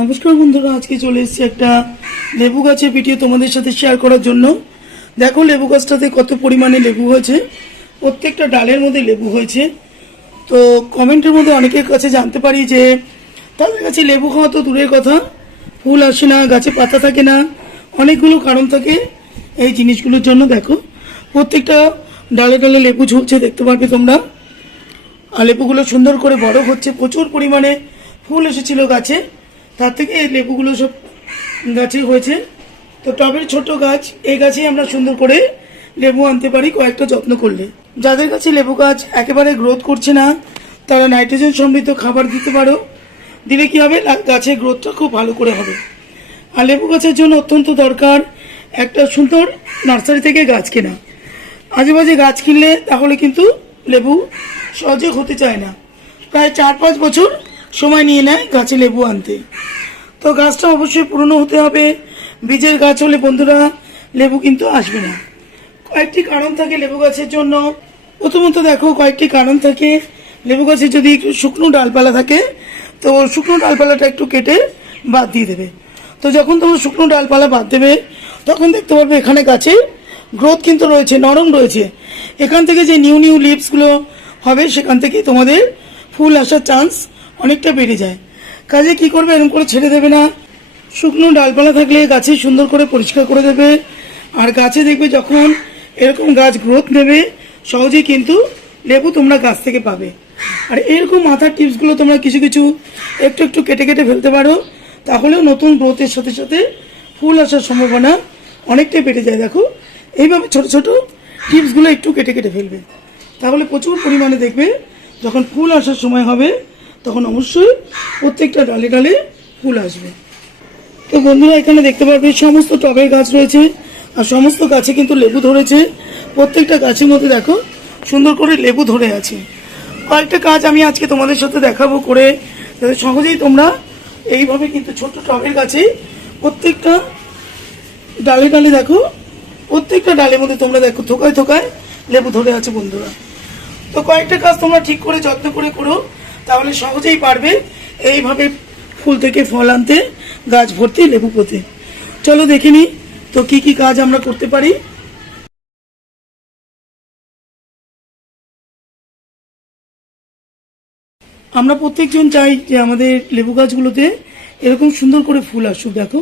নমস্কার বন্ধুরা, আজকে চলে এসেছি একটা লেবু গাছের ভিডিও তোমাদের সাথে শেয়ার করার জন্য। দেখো লেবু গাছটাতে কত পরিমাণে লেবু হয়েছে, প্রত্যেকটা ডালের মধ্যে লেবু হয়েছে। তো কমেন্টের মধ্যে অনেকের কাছে জানতে পারি যে, তাদের কাছে লেবু খাওয়া তো দূরের কথা, ফুল আসে না, গাছে পাতা থাকে না, অনেকগুলো কারণ থাকে এই জিনিসগুলোর জন্য। দেখো, প্রত্যেকটা ডালে ডালে লেবু ঝুলছে, দেখতে পারবে তোমরা। আর লেবুগুলো সুন্দর করে বড় হচ্ছে, প্রচুর পরিমাণে ফুল এসেছিল গাছে। তার থেকে এই লেবুগুলো সব গাছে হয়েছে। তো টবের ছোট গাছ, এই গাছেই আমরা সুন্দর করে লেবু আনতে পারি, কয়েকটা যত্ন করলে। যাদের কাছে লেবু গাছ একেবারে গ্রোথ করছে না, তারা নাইট্রোজেন সমৃদ্ধ খাবার দিতে পারো। দিলে কি হবে? গাছের গ্রোথটা খুব ভালো করে হবে। আর লেবু গাছের জন্য অত্যন্ত দরকার একটা সুন্দর নার্সারি থেকে গাছ কেনা। আজেবাজে গাছ কিনলে তাহলে কিন্তু লেবু সহজে হতে চায় না। প্রায় চার পাঁচ বছর সময় নিয়ে নেয় গাছে লেবু আনতে। তো গাছটা অবশ্যই পুরনো হতে হবে। বীজের গাছ হলে বন্ধুরা লেবু কিন্তু আসবে না। কয়েকটি কারণ থাকে লেবু গাছের জন্য। প্রথমত দেখো, কয়েকটি কারণ থাকে। লেবু গাছে যদি একটু শুকনো ডালপালা থাকে, তো শুকনো ডালপালাটা একটু কেটে বাদ দিয়ে দেবে। তো যখন তোমার শুকনো ডালপালা বাদ দেবে, তখন দেখতে পারবে এখানে গাছে গ্রোথ কিন্তু রয়েছে, নরম রয়েছে। এখান থেকে যে নিউ নিউ লিভসগুলো হবে, সেখান থেকে তোমাদের ফুল আসার চান্স অনেকটা বেড়ে যায়। কাজে কি করবে এরকম করে ছেড়ে দেবে না। শুকনো ডালপালা থাকলে গাছে সুন্দর করে পরিষ্কার করে দেবে। আর গাছে দেখবে যখন এরকম গাছ গ্রোথ নেবে, সহজেই কিন্তু লেবু তোমরা গাছ থেকে পাবে। আর এরকম মাথার টিপসগুলো তোমরা কিছু কিছু একটু একটু কেটে কেটে ফেলতে পারো। তাহলেও নতুন গ্রোথের সাথে সাথে ফুল আসার সম্ভাবনা অনেকটাই বেড়ে যায়, দেখো। এইভাবে ছোট ছোট টিপসগুলো একটু কেটে কেটে ফেলবে। তাহলে প্রচুর পরিমাণে দেখবে যখন ফুল আসার সময় হবে তখন অবশ্যই প্রত্যেকটা ডালে ডালে ফুল আসবে। তো বন্ধুরা, এখানে দেখতে পারবে সমস্ত টবের গাছ রয়েছে আর সমস্ত গাছে কিন্তু লেবু ধরেছে। প্রত্যেকটা গাছের মধ্যে দেখো সুন্দর করে লেবু ধরে আছে। কয়েকটা কাজ আমি আজকে তোমাদের সাথে দেখাবো করে, যাতে সহজেই তোমরা এইভাবে কিন্তু ছোট টবের গাছে প্রত্যেকটা ডালে ডালে দেখো, প্রত্যেকটা ডালের মধ্যে তোমরা দেখো থোকায় থোকায় লেবু ধরে আছে বন্ধুরা। তো কয়েকটা কাজ তোমরা ঠিক করে, যত্ন করে করো। তাহলে সহজেই পারবে এইভাবে ফুল থেকে ফল আনতে, গাছ ভর্তি লেবু পোতে। চলো দেখে নি তো কি কি কাজ আমরা করতে পারি। আমরা প্রত্যেকজন চাই যে আমাদের লেবু গাছগুলোতে এরকম সুন্দর করে ফুল আসুক, দেখো।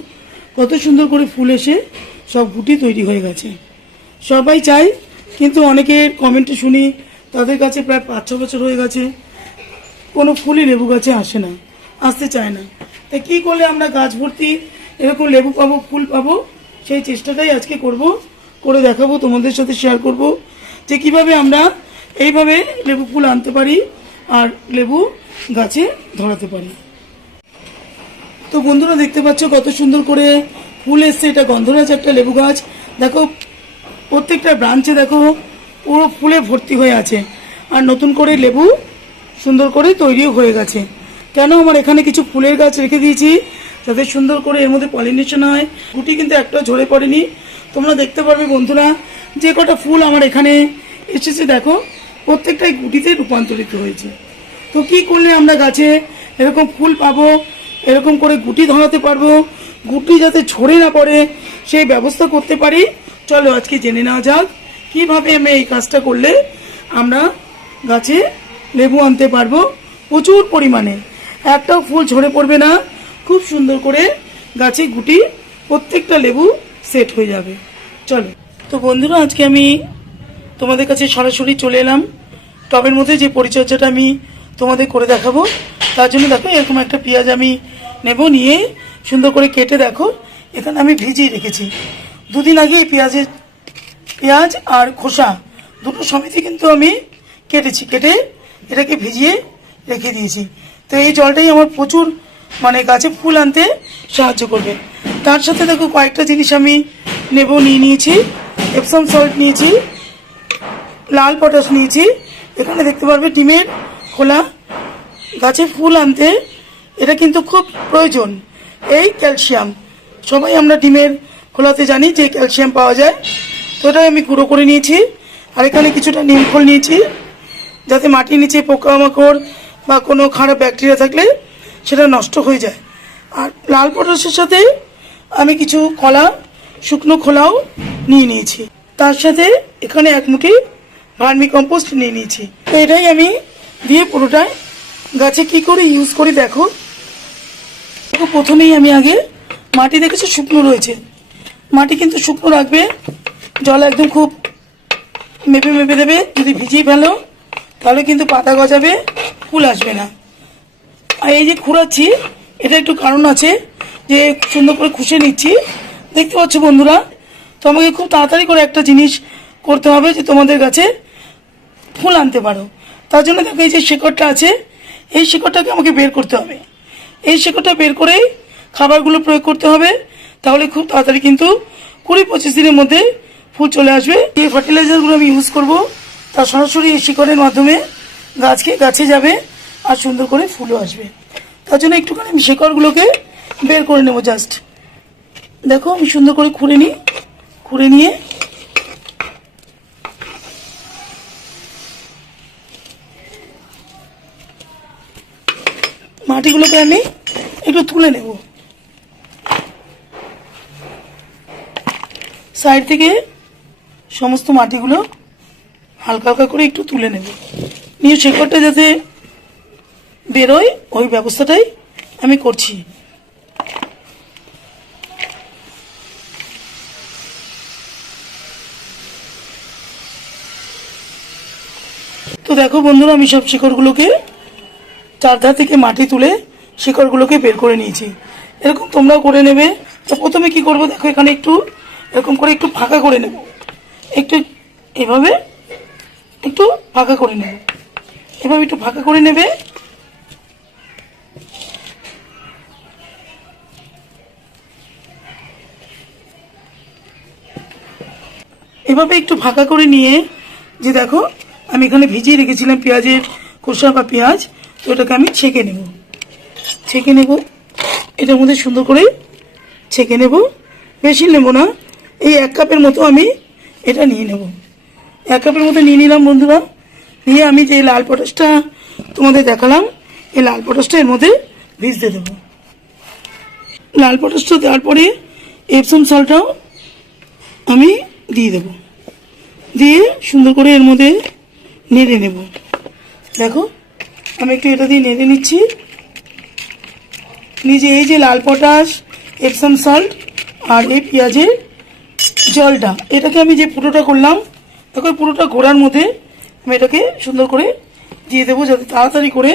কত সুন্দর করে ফুল এসে সব গুটি তৈরি হয়ে গেছে। সবাই চাই, কিন্তু অনেকের কমেন্টে শুনি, তাদের কাছে প্রায় পাঁচ ছ বছর হয়ে গেছে। কোনো ফুলই লেবু গাছে আসে না, আসতে চায় না। তাই কী করলে আমরা গাছ ভর্তি এরকম লেবু পাবো, ফুল পাবো? সেই চেষ্টাটাই আজকে করব, করে দেখাবো, তোমাদের সাথে শেয়ার করব যে কীভাবে আমরা এইভাবে লেবু ফুল আনতে পারি আর লেবু গাছে ধরাতে পারি। তো বন্ধুরা দেখতে পাচ্ছ কত সুন্দর করে ফুল এসছে, এটা গন্ধরাজ একটা লেবু গাছ। দেখো, প্রত্যেকটা ব্রাঞ্চে দেখো, পুরো ফুলে ভর্তি হয়ে আছে। আর নতুন করে লেবু সুন্দর করে তৈরিও হয়ে গেছে। কেন আমার এখানে কিছু ফুলের গাছ রেখে দিয়েছি? যাতে সুন্দর করে এর মধ্যে পলিনেশন হয়। গুটি কিন্তু একটা ঝরে পড়েনি। তোমরা দেখতে পারবে বন্ধুরা, যে কটা ফুল আমার এখানে এসেছে দেখো, প্রত্যেকটাই গুটিতে রূপান্তরিত হয়েছে। তো কি করলে আমরা গাছে এরকম ফুল পাবো, এরকম করে গুটি ধরাতে পারব, গুটি যাতে ছড়ে না পড়ে, সেই ব্যবস্থা করতে পারি? চলো আজকে জেনে নেওয়া যাক, কীভাবে আমি এই কাজটা করলে আমরা গাছে লেবু আনতে পারব প্রচুর পরিমাণে। একটাও ফুল ঝরে পড়বে না। খুব সুন্দর করে গাছে গুটি প্রত্যেকটা লেবু সেট হয়ে যাবে। চলো। তো বন্ধুরা, আজকে আমি তোমাদের কাছে সরাসরি চলে এলাম। টবের মধ্যে যে পরিচর্যাটা আমি তোমাদের করে দেখাবো, তার জন্য দেখো, এরকম একটা পেঁয়াজ আমি নেব নিয়ে সুন্দর করে কেটে দেখো। এখানে আমি ভিজিয়ে রেখেছি। দুদিন আগে এই পেঁয়াজের পেঁয়াজ আর খোসা দুটো সমিতি কিন্তু আমি কেটেছি। কেটে এটাকে ভিজিয়ে রেখে দিয়েছি। তো এই জলটাই আমার প্রচুর মানে গাছে ফুল আনতে সাহায্য করবে। তার সাথে দেখো কয়েকটা জিনিস আমি নেব, নিয়ে নিয়েছি এপসাম সল্ট নিয়েছি, লাল পটাশ নিয়েছি। এখানে দেখতে পারবে ডিমের খোলা গাছে ফুল আনতে এটা কিন্তু খুব প্রয়োজন। এই ক্যালসিয়াম, সবাই আমরা ডিমের খোলাতে জানি যে ক্যালসিয়াম পাওয়া যায়। তো ওটাই আমি গুঁড়ো করে নিয়েছি। আর এখানে কিছুটা নিম খোল নিয়েছি। যাতে মাটির নিচে পোকামাকড় বা কোনো খারাপ ব্যাকটেরিয়া থাকলে সেটা নষ্ট হয়ে যায়। আর লাল পটাশের সাথে আমি কিছু কলা, শুকনো খোলাও নিয়ে নিয়েছি। তার সাথে এখানে এক মুঠি ভার্মি কম্পোস্ট নিয়ে নিয়েছি। তো এটাই আমি দিয়ে পুরোটাই গাছে কি করে ইউজ করি দেখো, প্রথমেই আমি আগে মাটি দেখেছি, শুকনো রয়েছে। মাটি কিন্তু শুকনো রাখবে, জল একদম খুব মেপে মেপে দেবে, যদি ভিজিয়ে ফেলো তাহলে কিন্তু পাতা গজাবে, ফুল আসবে না। আর এই যে খুঁড়াচ্ছি, এটা একটু কারণ আছে যে সুন্দর করে খুশে নিচ্ছি। দেখতে পাচ্ছ বন্ধুরা, তো আমাকে খুব তাড়াতাড়ি করে একটা জিনিস করতে হবে যে তোমাদের কাছে ফুল আনতে পারো। তার জন্য দেখো এই যে শেকড়টা আছে, এই শেকড়টাকে আমাকে বের করতে হবে। এই শেকড়টা বের করেই খাবারগুলো প্রয়োগ করতে হবে। তাহলে খুব তাড়াতাড়ি কিন্তু কুড়ি পঁচিশ দিনের মধ্যে ফুল চলে আসবে। যে ফার্টিলাইজারগুলো আমি ইউজ করব। তা সরাসরি শিকড়ের মাধ্যমে গাছকে গাছে যাবে আর সুন্দর করে ফুলও আসবে। তার জন্য একটুখানি আমি শিকড়গুলোকে বের করে নেব জাস্ট দেখো, আমি সুন্দর করে খুঁড়ে নিই। খুঁড়ে নিয়ে মাটিগুলোকে আমি একটু তুলে নেব। সাইড থেকে সমস্ত মাটিগুলো হালকা হালকা করে একটু তুলে নেব। নিয়ে শেকড়টা যাতে বেরোয়, ওই ব্যবস্থাটাই আমি করছি। তো দেখো বন্ধুরা, আমি সব শিকড়গুলোকে চারধার থেকে মাটি তুলে শিকড়গুলোকে বের করে নিয়েছি। এরকম তোমরাও করে নেবে। তো প্রথমে কি করব? দেখো এখানে একটু এরকম করে একটু ফাঁকা করে নেব। একটু এভাবে একটু ফাঁকা করে নেবে। এভাবে একটু ফাঁকা করে নেবে। এভাবে একটু ফাঁকা করে নিয়ে, যে দেখো, আমি এখানে ভিজিয়ে রেখেছিলাম পেঁয়াজের খোসা বা পেঁয়াজ, তো এটাকে আমি ছেঁকে নেব। ছেঁকে নেব। এটার মধ্যে সুন্দর করে ছেঁকে নেব। বেশি নেব না। এই এক কাপের মতো আমি এটা নিয়ে নেব। এক কাপের মতো নিয়ে নিলাম বন্ধুরা নিয়ে আমি যে লাল পটাশটা তোমাদের দেখালাম, এই লাল পটাশটা এর মধ্যে ভিজতে দেবো। লাল পটাশটা দেওয়ার পরে এপসম সলটাও আমি দিয়ে দেব। দিয়ে সুন্দর করে এর মধ্যে নেড়ে নেব। দেখো, আমি একটু এটা দিয়ে নেড়ে নিচ্ছি। নিজে এই যে লাল পটাশ এপসাম সল্ট আর এই পেঁয়াজের জলটা, এটাকে আমি যে পুরোটা করলাম দেখো পুরোটা ঘোরার মধ্যে আমি এটাকে সুন্দর করে দিয়ে দেবো যাতে তাড়াতাড়ি করে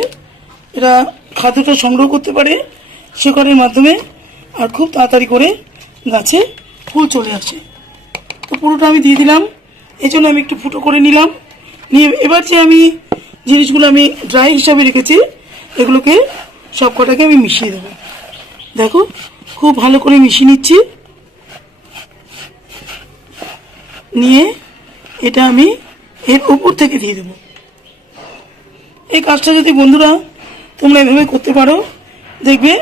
এটা খাদ্যটা সংগ্রহ করতে পারে শেকড়ের মাধ্যমে আর খুব তাড়াতাড়ি করে গাছে ফুল চলে আসে। তো পুরোটা আমি দিয়ে দিলাম। এই জন্য আমি একটু ফুটো করে নিলাম। নিয়ে এবার যে আমি জিনিসগুলো আমি ড্রাই হিসাবে রেখেছি, এগুলোকে সব কটাকে আমি মিশিয়ে দেবো। দেখো, খুব ভালো করে মিশিয়ে নিচ্ছি। নিয়ে এটা আমি এর উপর থেকে দিয়ে দেবো। এই কাজটা যদি বন্ধুরা তোমরা এভাবে করতে পারো, দেখবে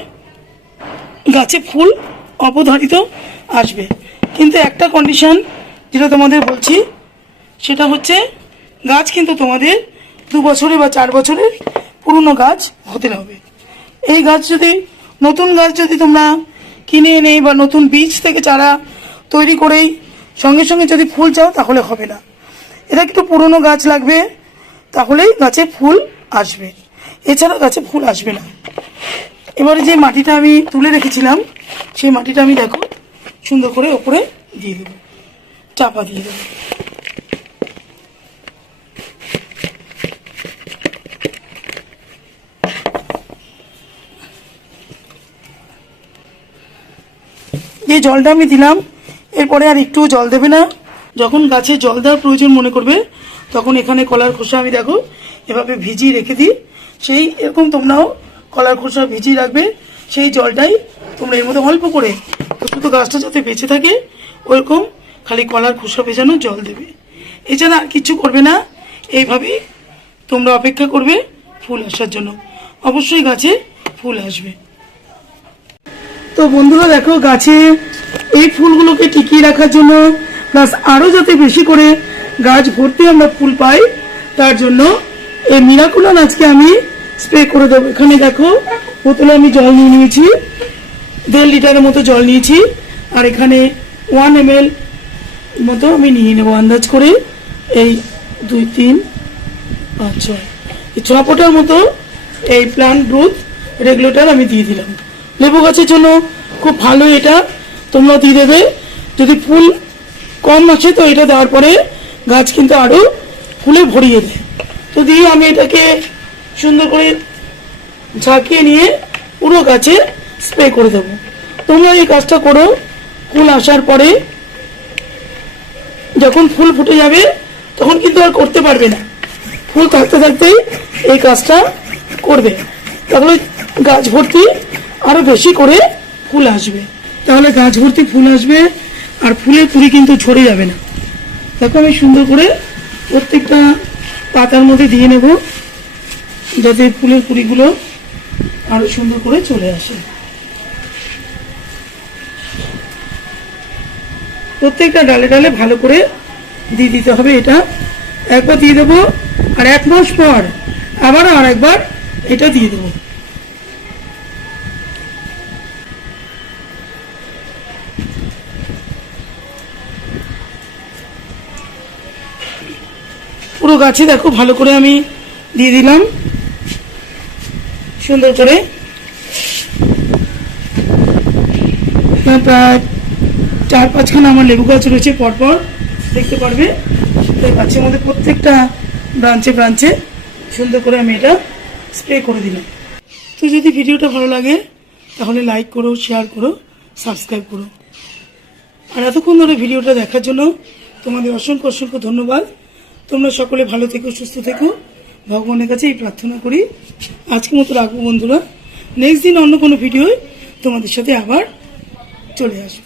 গাছে ফুল অবধারিত আসবে। কিন্তু একটা কন্ডিশন যেটা তোমাদের বলছি, সেটা হচ্ছে গাছ কিন্তু তোমাদের দু বছরে বা চার বছরের পুরনো গাছ হতে হবে। এই গাছ যদি, নতুন গাছ যদি তোমরা কিনে এনে বা নতুন বীজ থেকে চারা তৈরি করেই সঙ্গে সঙ্গে যদি ফুল চাও, তাহলে হবে না। এটা একটু পুরনো গাছ লাগবে? তাহলেই গাছে ফুল আসবে। এছাড়া গাছে ফুল আসবে না। এবারে যে মাটিটা আমি তুলে রেখেছিলাম, সেই মাটিটা আমি দেখো, সুন্দর করে ওপরে দিয়ে দেবো। চাপা দিয়ে দেবো। যে জলটা আমি দিলাম, এরপরে আর একটু জল দেবে না। যখন গাছে জল দেওয়ার প্রয়োজন মনে করবে, তখন এখানে কলার খোসা আমি দেখো এভাবে ভিজিয়ে রেখে দিই। সেই এরকম তোমরাও কলার খোসা ভিজিয়ে রাখবে, সেই জলটাই তোমরা এর মধ্যে অল্প করে শুধু গাছটা যাতে বেঁচে থাকে, ওরকম খালি কলার খোসা ভেজানো জল দেবে। এছাড়া আর কিছু করবে না, এইভাবেই তোমরা অপেক্ষা করবে ফুল আসার জন্য। অবশ্যই গাছে ফুল আসবে। তো বন্ধুরা দেখো, গাছে এই ফুলগুলোকে টিকিয়ে রাখার জন্য প্লাস আরও যাতে বেশি করে গাছ ভর্তি আমরা ফুল পাই, তার জন্য এই মিরাকুলান আজকে আমি স্প্রে করে দেবো। এখানে দেখো বোতলে আমি জল নিয়ে নিয়েছি, দেড় লিটারের মতো জল নিয়েছি, আর এখানে ওয়ান এম এল মতো আমি নিয়ে নেব আন্দাজ করে। এই দুই, তিন, পাঁচ, ছয়, এই ছ ফোটার মতো এই প্লান্ট গ্রোথ রেগুলেটার আমি দিয়ে দিলাম। লেবু গাছের জন্য খুব ভালো এটা, তোমরা দিয়ে দেবে। যদি ফুল কম আছে তো এটা দেওয়ার পরে গাছ কিন্তু আরও ফুলে ভরিয়ে দেয়। তো দিয়ে আমি এটাকে সুন্দর করে ঝাঁকিয়ে নিয়ে পুরো গাছে স্প্রে করে দেবো। তোমরা এই কাজটা করো। ফুল আসার পরে যখন ফুল ফুটে যাবে, তখন কিন্তু আর করতে পারবে না। ফুল থাকতে থাকতেই এই কাজটা করবে। তাহলে গাছ ভর্তি আরও বেশি করে ফুল আসবে। তাহলে গাছ ভর্তি ফুল আসবে। আর ফুলের কুড়ি কিন্তু ঝরে যাবে না। দেখো আমি সুন্দর করে প্রত্যেকটা পাতার মধ্যে দিয়ে নেব, যাতে ফুলের কুড়িগুলো আরও সুন্দর করে চলে আসে। প্রত্যেকটা ডালে ডালে ভালো করে দিয়ে দিতে হবে এটা। একবার দিয়ে দেবো, আর এক মাস পর আবার আর একবার এটা দিয়ে দেবো। পুরো গাছে দেখো, ভালো করে আমি দিয়ে দিলাম। সুন্দর করে। প্রায় চার পাঁচখানা আমার লেবু গাছ রয়েছে পরপর, দেখতে পারবে। গাছের মধ্যে প্রত্যেকটা ব্রাঞ্চে ব্রাঞ্চে সুন্দর করে আমি এটা স্প্রে করে দিলাম। তো যদি ভিডিওটা ভালো লাগে, তাহলে লাইক করো, শেয়ার করো, সাবস্ক্রাইব করো। আর এতক্ষণ ধরে ভিডিওটা দেখার জন্য তোমাদের অসংখ্য অসংখ্য ধন্যবাদ। তোমরা সকলে ভালো থেকো, সুস্থ থেকো। ভগবানের কাছে এই প্রার্থনা করি। আজকের মতো রাখব বন্ধুরা। নেক্সট দিন অন্য কোনো ভিডিও তোমাদের সাথে আবার চলে আসব।